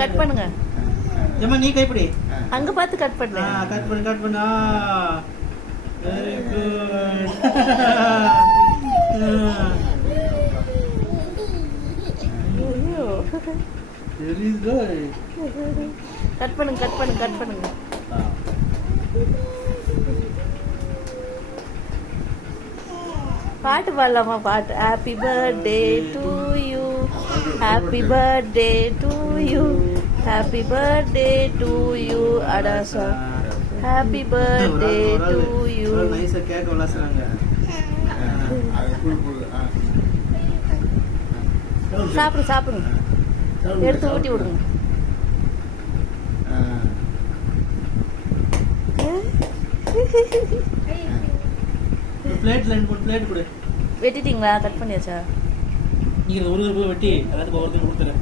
Cut பண்ணுங்க. ஜம்மா நீ கைப்பிடி. அங்க பார்த்து கட் பண்ணு. கட் பண்ணு. Very good. Very good. Cut பண்ணுங்க. பாட்டு பாடலாமா? பாட்டு. Happy birthday to you, happy birthday to you, happy birthday to you. அடாசா ஹாப்பி பர்த்டே டு யூ. நைஸா கேக் விளாசுறாங்க. சாப்பிடுங்க. எடுத்து ஊட்டி விடுங்க. பிளேட் 2 பிளேட் கொடு. வெட்டிட்டீங்களா? கட் பண்ணியாச்சா? நீங்க ஒரு வெட்டி எல்லாத்துக்கும் ஒருத்தர் கொடுத்துறேன்.